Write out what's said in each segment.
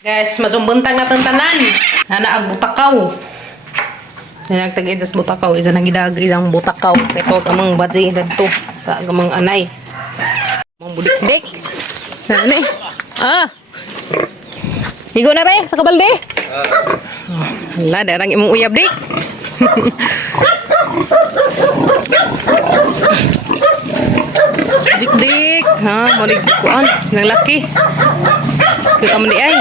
Guys, majumbentang na tanan. Nana ag butakaw. Nagtagid sa butakaw, isa nang gidag ilang butakaw. Ito gamang badji dadto sa gamang anay. Mang budik-dik. Nani? Higo na re sa kabalde. Hala, darang imong uyab dik. Dik-dik. Ha, mo dik kuan, nang laki. Kaya man di ay.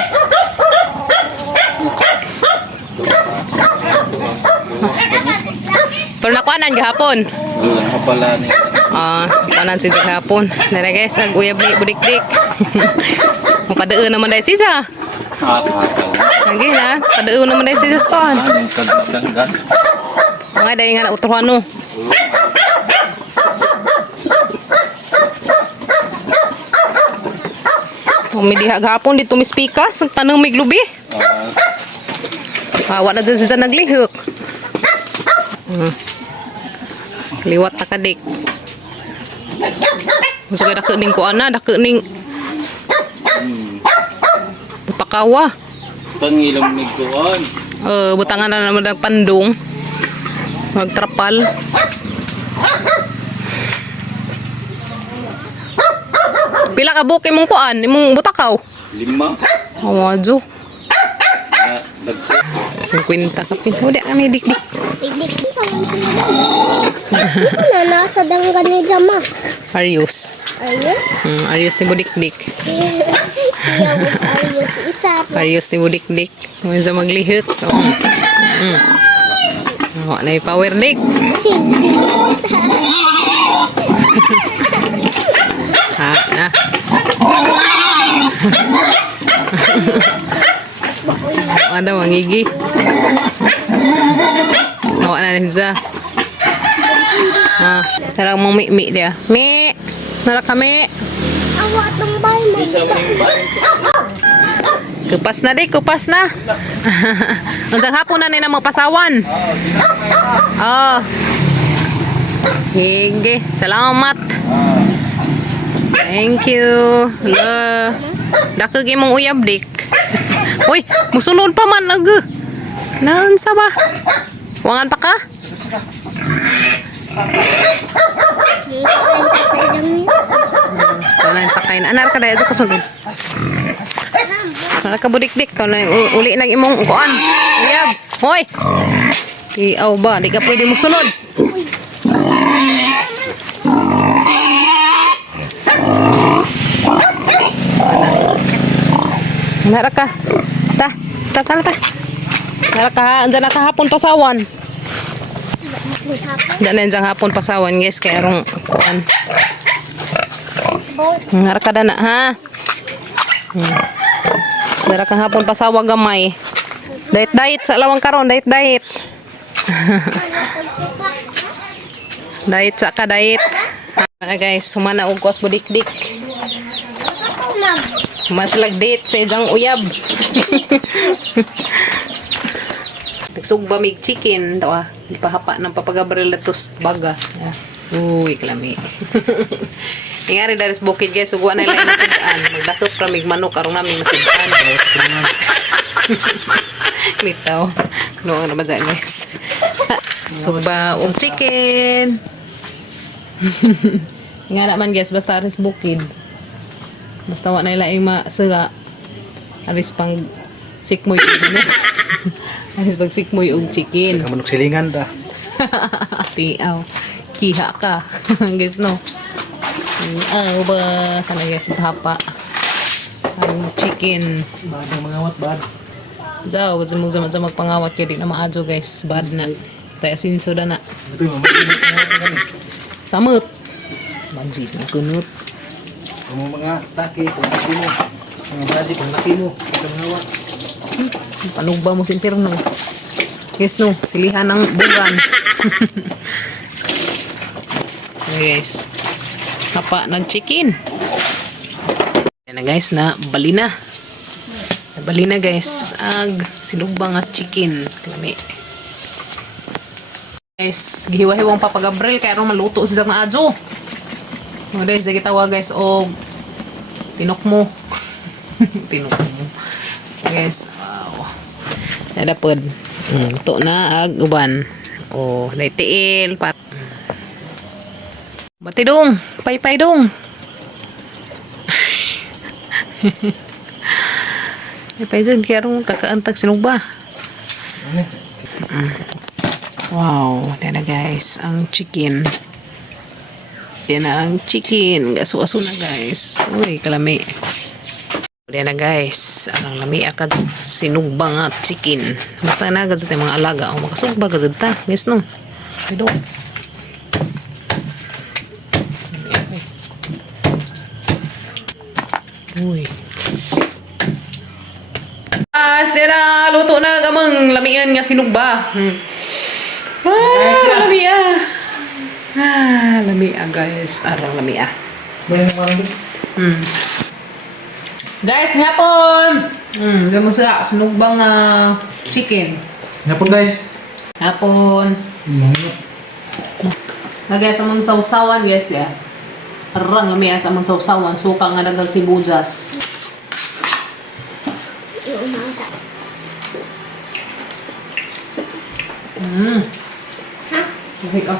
Pero nakuanan gahapon. Nakapala ni. Kanan si gahapon. Dara guys, ag uyab ni budik-dik. Mapadaan naman dai siya. Lagi na, padaan naman dai siya skon. Kagdanggan. Mga dai nga utuhan no. Umidiha gahapon dito mispikas, tanong mig lubi. Wala dyan siya naglihok. Liwat na kadik. Gusto kayo dake ning kuana, dake ning butakawa. Pangilom ni kuan. Butangan na naman ng pandong. Magtrapal. Pila ka buki mong kuan, imong butakaw? 5. Awadyo. Dagko. 50 ka pin. Huwag kami dik-dik. Dik-dik sa Isa na nasa danggan ni Jama. Arius. Ayos. Arius ni budik-dik. Ayos isa. Arius ni budik-dik. Huwag sa maglihok. Wala na yung power dik. Sige. Ada mangigi. Awak na rin siya. Tarang mong mi dia. Mi! Nara kami. Awa itong bay mo. Kupas na di, kupas na. Unsang hapon na nila mo pasawan. Sige. Salamat. Thank you. Hello. Dakag imong uyab dik. Uy, musunod pa man ag. Naunsa ba? Wangan pa ka? Kanan sa kain. Anar ka dahil ko sunod. Nala ka budik-dik. Uli nang imong kuan. Uyab. Hoy. Iaw ba? Di ka pwede musunod. Nara ka. Ta. Nara ka. Andiyan na kahapon pasawan. Diyan na hapon pasawan guys. Kaya rong kuan. Nara ka dana ha. Nara ka hapon pasawa gamay. Diet sa lawang karon. Diet. Diet sa ka diet. Guys, sumana og kos budik-dik. Mas lagdate sa isang uyab. Nagsugba mig chicken. Dawa, ipahapa ng papagabaril latos baga. Uy, klami. Ingari dari sa bukid guys, sugwa na ilang masidaan. Magdakop ra mig manok, karong namin masidaan. Litaw. Kuno ang naman guys. Sugba og chicken. Nga naman guys, basta rin sa bukid. Basta wala nila yung masira. Aris pang sikmoy yung aris pang sikmoy yung chicken. Manok silingan ta. Tiaw. Kiha ka. Guys no. Ba? Kana guys hapa. Ang chicken. Bad ang mga bad. Daw, gusto mo magpangawat kayo. Di na maadyo guys. Bad na. Tayo sinsoda na. Samot. Manjit na kunot. Ang mga taki, pangati mo. Mga badi, pangati mo. Pangawat. Panugba mo sa interno. Yes no, silihan ng bugan. Okay, guys. Hapa ng chicken. Yan na guys, na bali na. Bali na guys. Ag sinugbang at chicken. Kami. Guys, gihiwa-hiwang papagabril kaya ron maluto siya sa adjo. Mga guys, sige tawa guys, o tinok mo. Tinok mo. Guys, wow. Nadapod. Ito na ag uban. Oh, naitiil pat. Bati dong, pay dong. Pay dong kaya rong kakaantag sinugba. Wow, yan na guys, ang chicken. Yan na ang chicken. Gaso-aso na guys. Uy, kalami. Yan na guys, ang lami akad sinugba nga chicken. Basta na agad sa mga alaga. O makasugba agad ta. Guys no. Pero uy. Dira, luto na gamang lamian nga sinugba. Lamia. Lamia guys. Arang lamia. Guys, hapon. Gamo sa sinugbang chicken. Hapon guys. Hapon. Guys, among sausawan guys ya. Arang lamia sa among sausawan. Suka nga dagang sibuyas. Okay ka.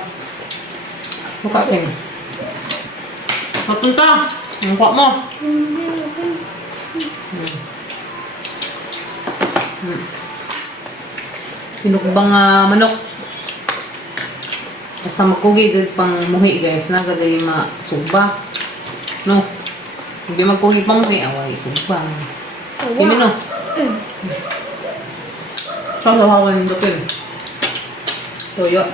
Buka ka yun. Matun ka. Buka mo. Sinukbang manok. Basta makugi dyan pang muhi guys. Nagagay masugba. No. Hindi magkugi pang muhi. Away, sugba. Hindi no. Sasahawan yung dapil. Toyo.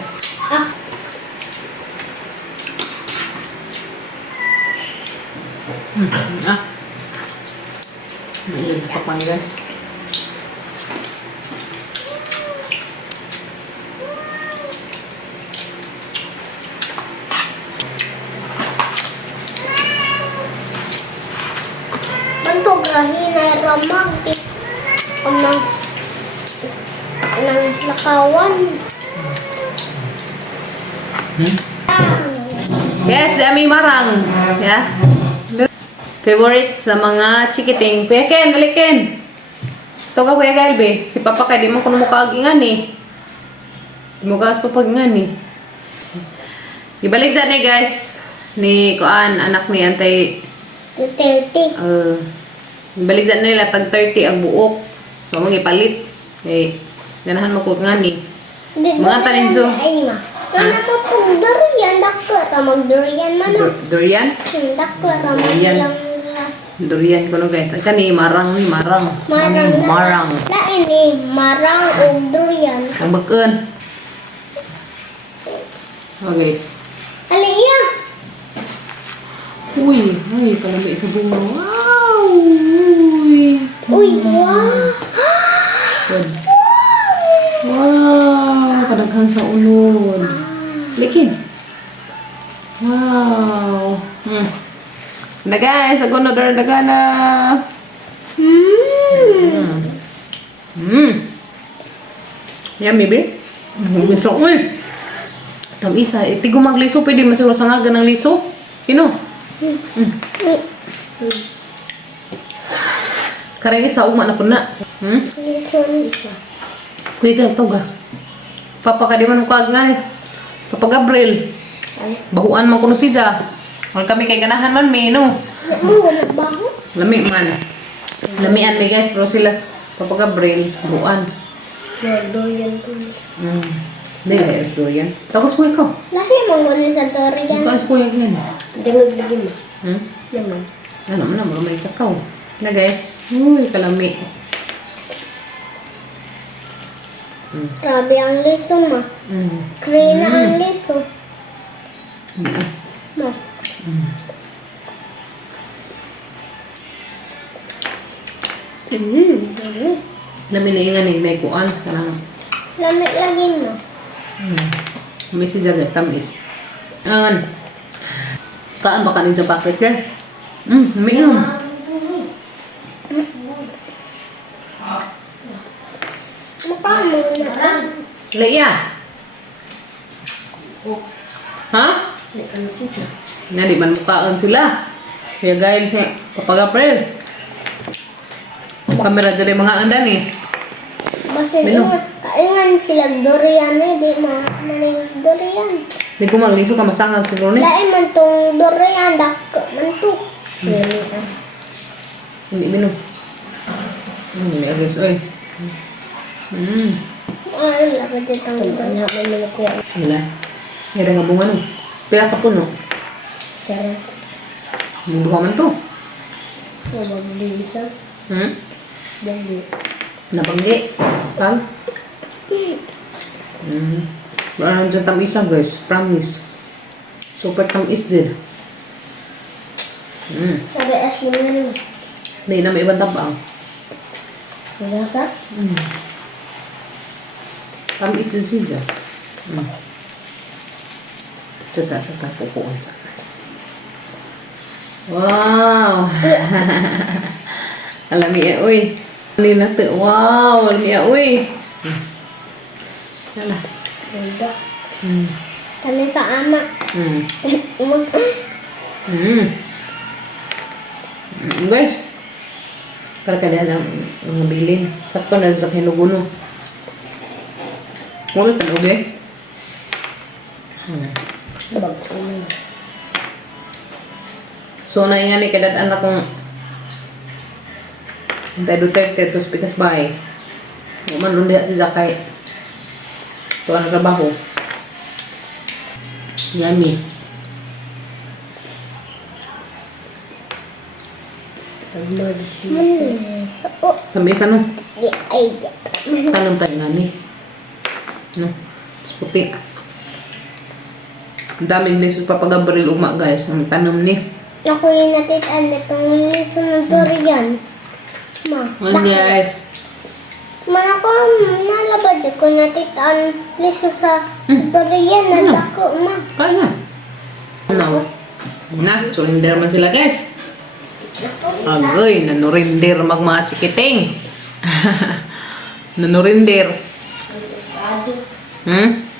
Papan guys. Bantu grahin ay ramag. Amang nang lakawan. Yes, dami marang. Yeah. Favorite sa mga chikiting. Kuya Ken, dali Ken. Ito ka Kuya Galbe. Si Papa kay di mo kuno mo kaagingan eh. Di mo kaas papagingan eh. Ibalik dyan eh guys. Ni Kuan, anak ni Antay. 30. Ibalik dyan nila tag 30 ang buok. So mga ipalit. Eh, ganahan mo ko nga ni. Mga talinso. Ay ma. Kana mo pug durian dakko ta mag durian man. Durian? Dakko ta mag Durian. ilang Durian ko no guys. Ang kani marang ni marang. Marang. Lain ni marang ug durian. Ang bakun. Oh guys. Ali iya. Uy, kalami sa bunga. Wow! Uy, wow. Good. Wow! Kadaghan sa ulod. Likin. Wow! Na guys, ako na daga na. Yummy, babe. Gusto ko eh. Tamisa, tigo magliso, pwede masiguro sa nga ganang liso. Kino? Karang isa, uma na po na. Lison. Kuya gal, toga. Papa ka di man ukag nga eh. Papa Gabriel. Bahuan man kuno siya. Wala kami kay ganahan man may no. Mo na baho. Lami man. Lamian may guys, pero sila Papa Gabriel, bahuan. Durian po. Hindi, is durian. Tapos kuya ko. Lahi mo ni sa durian. Tapos kuya ganyan. Dingog lagi mo. Naman. Ano man na, may kakao. Na guys. Uy, kalami. Grabe ang liso ma. Krina ang liso. Ma. Dami. Lami na yung anay, may kuan. Kanang, Lamig lagi mo. may siya guys, tamis. An. Kaan ba kanin sa packet yan? Uminom. Mukha mo na. Leia. Ha? Hindi ka siya. Nga di man mukhaan sila. Kaya gayel siya. Kapag April. Kamera dyan mga andan eh. Basta Bilo. ingan sila durian eh, di manay durian. Di ko magliso ka masangag siguro ni. Lain man tong durian, dako man to. Hindi binom. May agis oy. Ay, laban dyan tang durian. Wala. Ngayra nga bunga no. Pila ka puno. Sarap. Buha man to. Mababilisa. Dali. Nabanggi. Pag. Ano dyan tamisa guys. Promise. Super tamis din. Sabi as mo na. Hindi na may ibang tabang. Wala ka? Tamis din siya. Ito sa kapukuan sa. Wow! Alam niya, uy. Hindi na ito. Wow! Alam niya, uy. Hala. Wala. Kami sa ama. Guys. Para kaya lang mga bilin. Sakto na sa hinuguno. Wala tanog eh. So na yan eh, kadadaan akong Antay Duterte, tos pikas bahay. Human lundiha si Zakay. Ito ang trabaho. Yummy. So, oh, Tamis ano? di ay di. Tanong tayo nga ni. No? Tapos puti. Ang daming niso papagabaril uma guys. Ang tanong ni. Ako yung natitaan itong liso ng durian. Ma, Oh guys. man ako nalabad dyan ko natitaan liso sa durian na dako, ma. Kaya. Ano? Na, surrender man sila guys. Agoy, nanurinder mag mga chikiting. Nanurinder.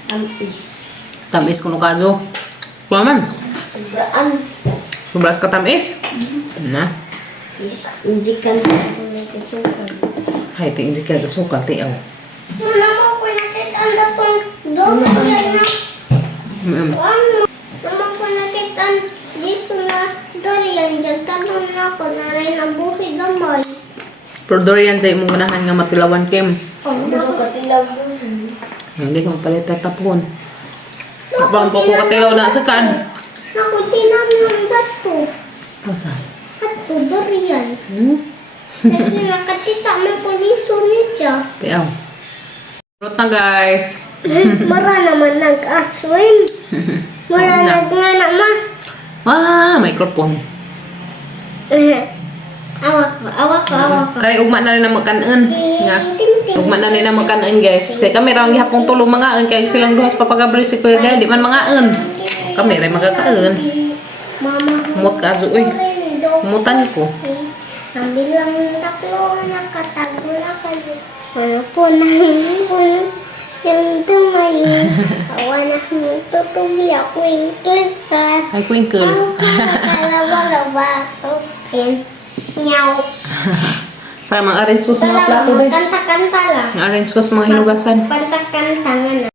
Ampis. Tamis kuno kazo. Kumaman. Sobraan. Sobras ka tamis. Na. Is, injikan ko na kisukan. Hay ting jika ga suka ti aw. Mana mo ko natitaan datong durian na. Ano? Naman ko natitaan liso na durian dyan. Tanong na ako na rin nabuhi gamay. Pero durian sa imong ganahan nga matilawan kim. Ano ka tilaw mo? Hindi ko palit tapon. Kapag po ko katilaw na sa kan. Naku, tinamang dato. Asa? Ato, durian. Kasi nakatita may puliso niya. Ti aw. Rot na guys. Mara naman nag-aswim. Mara nag-ngana ma. Ah, microphone. Awak ko. Kani ugma na rin na magkanon. Nga. Ting. Ugma na rin na magkanon guys. Kay kami raw gihapon tulong mga kay silang duhas papagabri si Kuya Gay di man mga Kami rin magkakaon. Mama. Mut ka ajo uy. Mutan ko. Ang bilang taklo nakatago na kayo. Ano po nang yung tumayo. Awa na tutubi ako yung klaskat. Ay twinkle. Kalaba-laba. Okay. Nyaw. Sa mga orange sauce mga plato din. Kanta-kanta lang. Orange sauce mga hinugasan. Kanta-kanta nga na.